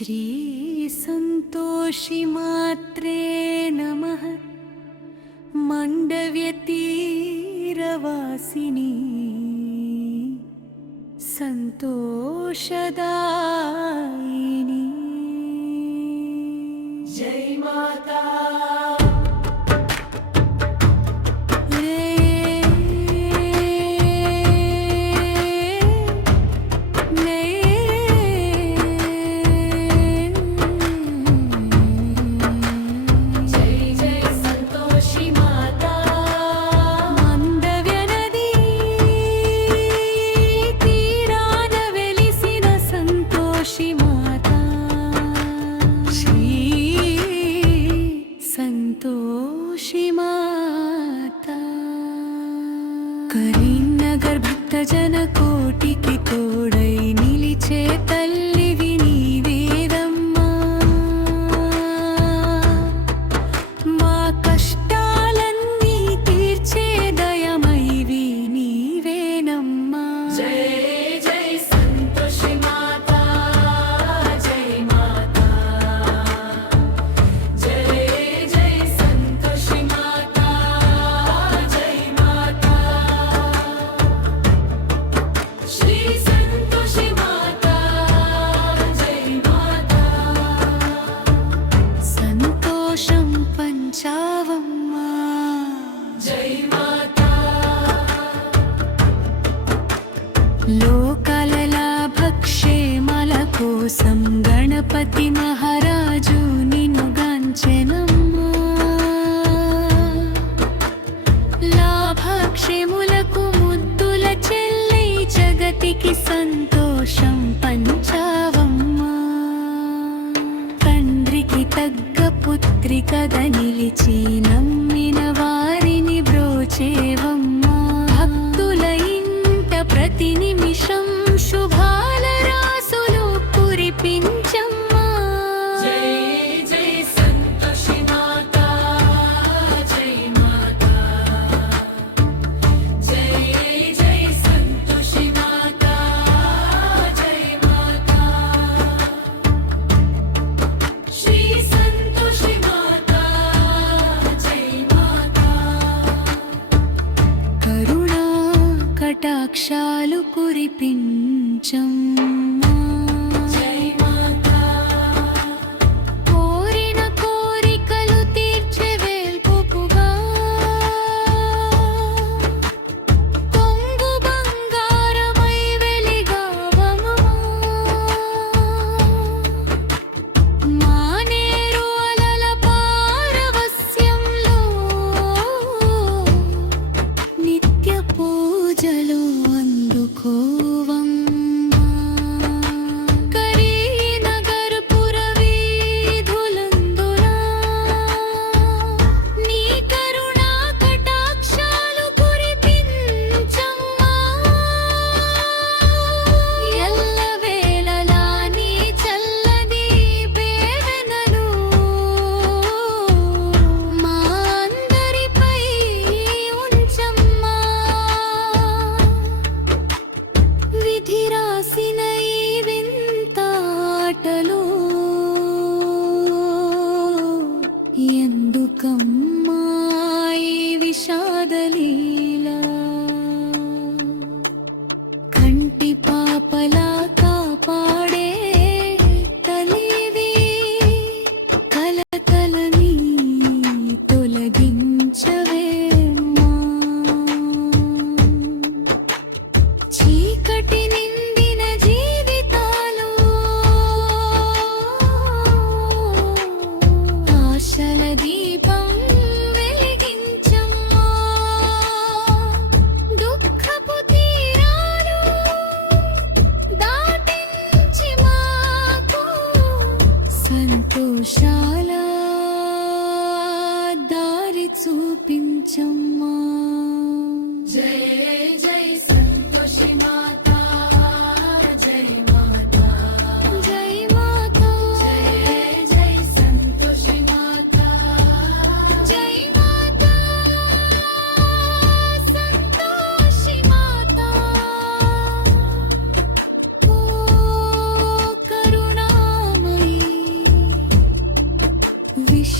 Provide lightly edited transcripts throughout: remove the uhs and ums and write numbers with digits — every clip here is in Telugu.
श्रीसन्तोषि मात्रे नमः। मण्डव्यतीरवासिनी संतोषदायिनी। जय माता। संतोषि माता करींनगर भक्तजन कोटिकी तोडै निलिचे तल्लिवि नीवेदम्मा। मा कष्टालन्नी तीर्चे दयमयिवि नीवेनम्मा। जय जय संतोषि माता, जय माता। లోకాలలా భక్షేమల కోసం గణపతి మహారాజు నిన్ను గాంచెనమ్మా। లాభక్షేములకు ముద్దుల చెల్లై జగతికి సంతోషం పంచావమ్మా। తండ్రికి తగ్గ పుత్రికగ నిలిచి నమ్మిన వారిని బ్రోచేవమ్మా। భక్తుల ప్రతి నిమిషం శుభాల రాసులు కురిపించమ్మా। జై జై సంతోషి మాతా, జై మాతా। జై జై సంతోషి మాతా, జై మాతా। శ్రీ సంతోషి మాతా, జై మాతా। కరుణా కటాక్షాలు కురిపించమ్మా। జై మాతా। కోరిన కోరికలు తీర్చే వేల్పుగా కొంగు బంగారమై వెలిగావమ్మా। మానేరు అలల పారవస్యంలో నిత్య పూజలు అందుకోవమ్మా।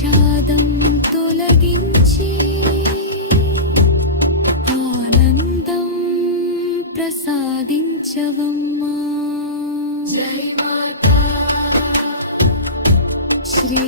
విషాదం తొలగించి ఆనందం ప్రసాదించవమ్మా. జై మాతా శ్రీ